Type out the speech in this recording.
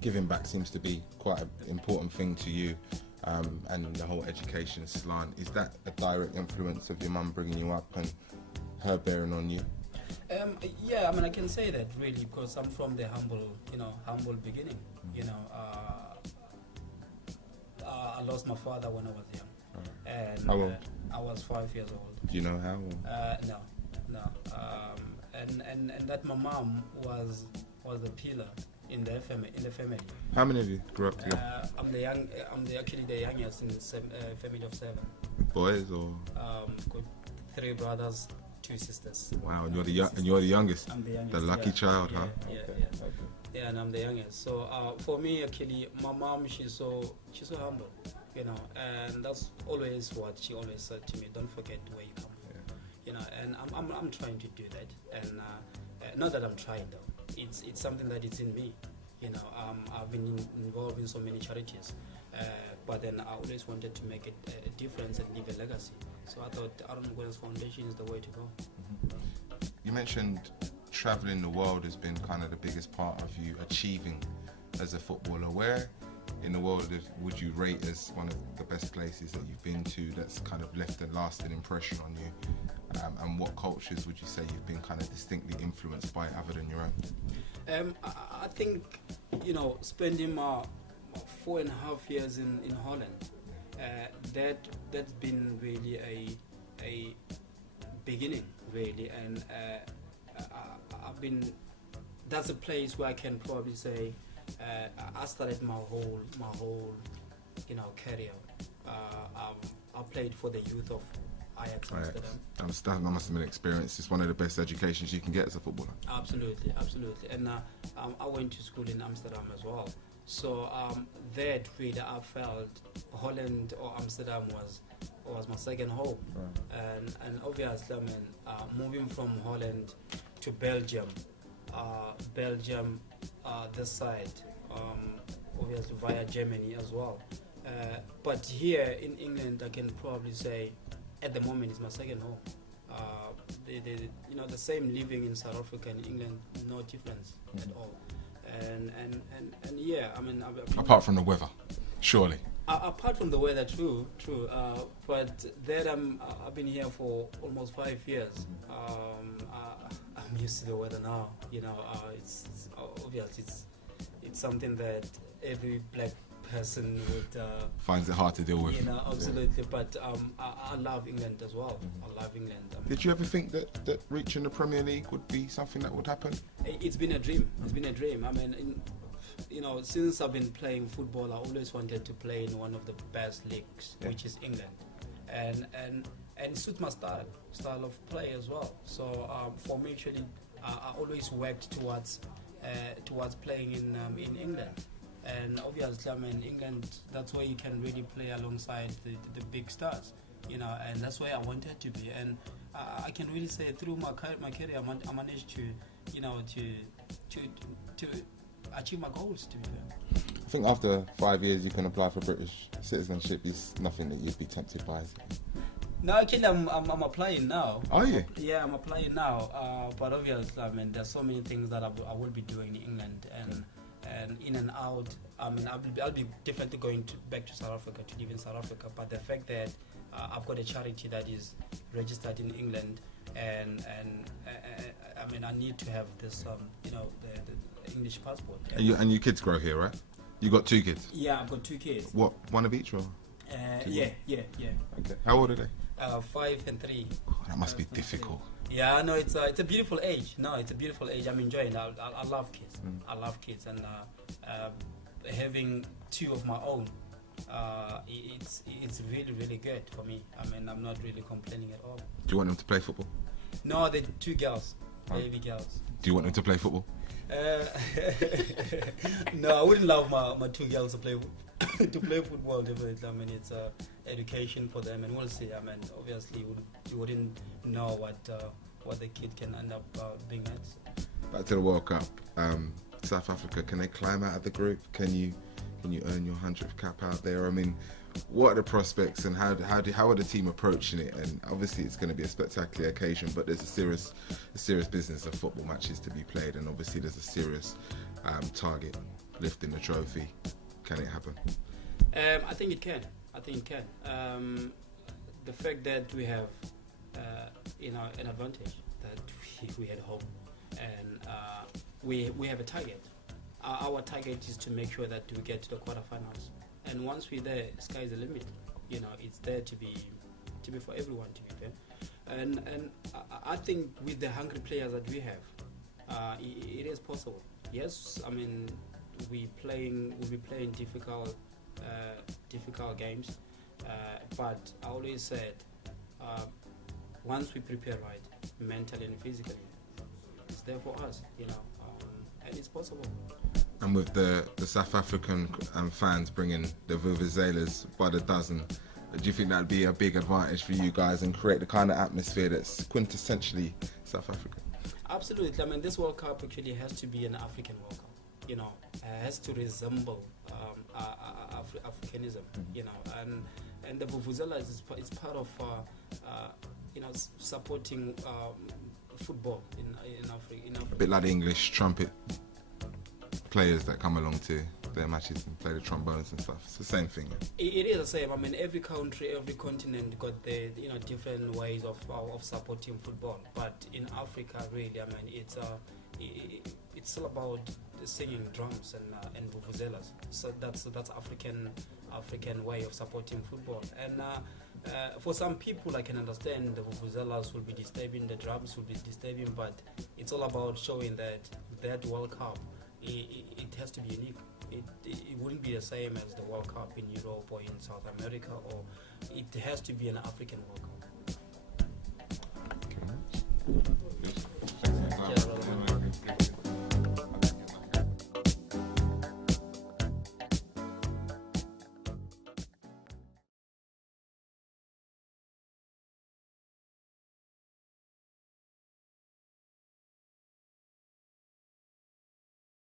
giving back seems to be quite an important thing to you, and the whole education slant. Is that a direct influence of your mum bringing you up and her bearing on you? Yeah, I mean, I can say that really because I'm from the humble beginning. You know, I lost my father when I was young, and How old? I was 5 years old. Do you know how? No. And that my mom was the pillar in the family. How many of you grew up together? I'm actually the youngest in the family of 7. Boys or? Got 3 brothers, 2 sisters. Wow, and you're the youngest. I'm the youngest. The lucky child, yeah, huh? Yeah, Okay. yeah. Okay. Yeah, and I'm the youngest. So for me, actually, my mom, she's so humble, you know, and that's always what she always said to me. Don't forget where you come from, you know. And I'm trying to do that, and not that I'm trying though. It's something that is in me, you know. I've been involved in so many charities, but then I always wanted to make a difference and leave a legacy. So I thought Aaron Mokoena's Foundation is the way to go. Mm-hmm. You mentioned traveling the world has been kind of the biggest part of you achieving as a footballer. Where in the world would you rate as one of the best places that you've been to that's kind of left a lasting impression on you? And what cultures would you say you've been kind of distinctly influenced by other than your own? I think, you know, spending my 4.5 years in Holland, that's been really a beginning, really, and that's a place where I can probably say I started my whole you know, career. I played for the youth of Ajax Amsterdam. That must have been an experience. It's one of the best educations you can get as a footballer. Absolutely. And I went to school in Amsterdam as well. So that really I felt Holland or Amsterdam was my second home. Right. And obviously, I mean, moving from Holland to Belgium, this side, obviously via Germany as well. But here in England, I can probably say at the moment it's my second home. You know, the same living in South Africa and England, no difference at all. And yeah, I mean, apart from the weather, surely. Apart from the weather, true. But then I've been here for almost 5 years. I'm used to the weather now. You know, it's obvious. It's something that every black person would finds it hard to deal with. You know, absolutely. Yeah. But I love England as well. I love England. Did you ever think that reaching the Premier League would be something that would happen? It's been a dream. It's been a dream. I mean, you know, since I've been playing football, I always wanted to play in one of the best leagues, which is England, and suit my style of play as well. So for me, actually, I always worked towards playing in England. And obviously, I mean, England, that's where you can really play alongside the big stars, you know, and that's where I wanted to be. And I can really say through my career, I managed to, you know, to achieve my goals, to be fair. I think after 5 years, you can apply for British citizenship. Is nothing that you'd be tempted by? No, actually, I'm applying now. Are you? Yeah, I'm applying now. But obviously, I mean, there's so many things that I will be doing in England and in and out. I mean, I'll be definitely going back to South Africa to live in South Africa. But the fact that I've got a charity that is registered in England, and I mean, I need to have this, you know, the English passport. And your kids grow here, right? You got 2 kids? Yeah, I've got 2 kids. What, one of each, or? Yeah. Okay. How old are they? 5 and 3. Oh, that must be difficult. Yeah, I know, it's a beautiful age. No, it's a beautiful age. I'm enjoying it. I love kids. I love kids, and having 2 of my own, it's really, really good for me. I mean, I'm not really complaining at all. Do you want them to play football? No, they're 2 girls, baby girls. Do you want them to play football? No, I wouldn't love my 2 girls to play football. Definitely. I mean, it's education for them, and we'll see. I mean, obviously, you wouldn't know what the kid can end up being at. Back to the World Cup. South Africa, can they climb out of the group? Can you earn your 100th cap out there? I mean, what are the prospects, and how are the team approaching it? And obviously, it's going to be a spectacular occasion, but there's a serious business of football matches to be played, and obviously, there's a serious target lifting the trophy. Can it happen? I think it can. The fact that we have, an advantage that we had home, and we have a target. Our target is to make sure that we get to the quarterfinals. And once we're there, sky's the limit. It's there to be for everyone, to be fair. And I think with the hungry players that we have, it is possible. Yes, I mean we'll be playing difficult games, but I always said once we prepare right, mentally and physically, it's there for us, and it's possible. And with the South African fans bringing the Vuvuzelas by the dozen, do you think that'd be a big advantage for you guys and create the kind of atmosphere that's quintessentially South African? Absolutely. I mean, this World Cup actually has to be an African World Cup. It has to resemble Africanism. And the Vuvuzela is part of supporting football in Africa. A bit like the English trumpet players that come along to their matches and play the trombones and stuff. It's the same thing. It is the same. I mean, every country, every continent got their different ways of supporting football. But in Africa, really, I mean, it's all about singing drums and vuvuzelas. So that's African way of supporting football. And for some people, I can understand the vuvuzelas will be disturbing, the drums will be disturbing, but it's all about showing that World Cup, it has to be unique. It wouldn't be the same as the World Cup in Europe or in South America, or it has to be an African World Cup.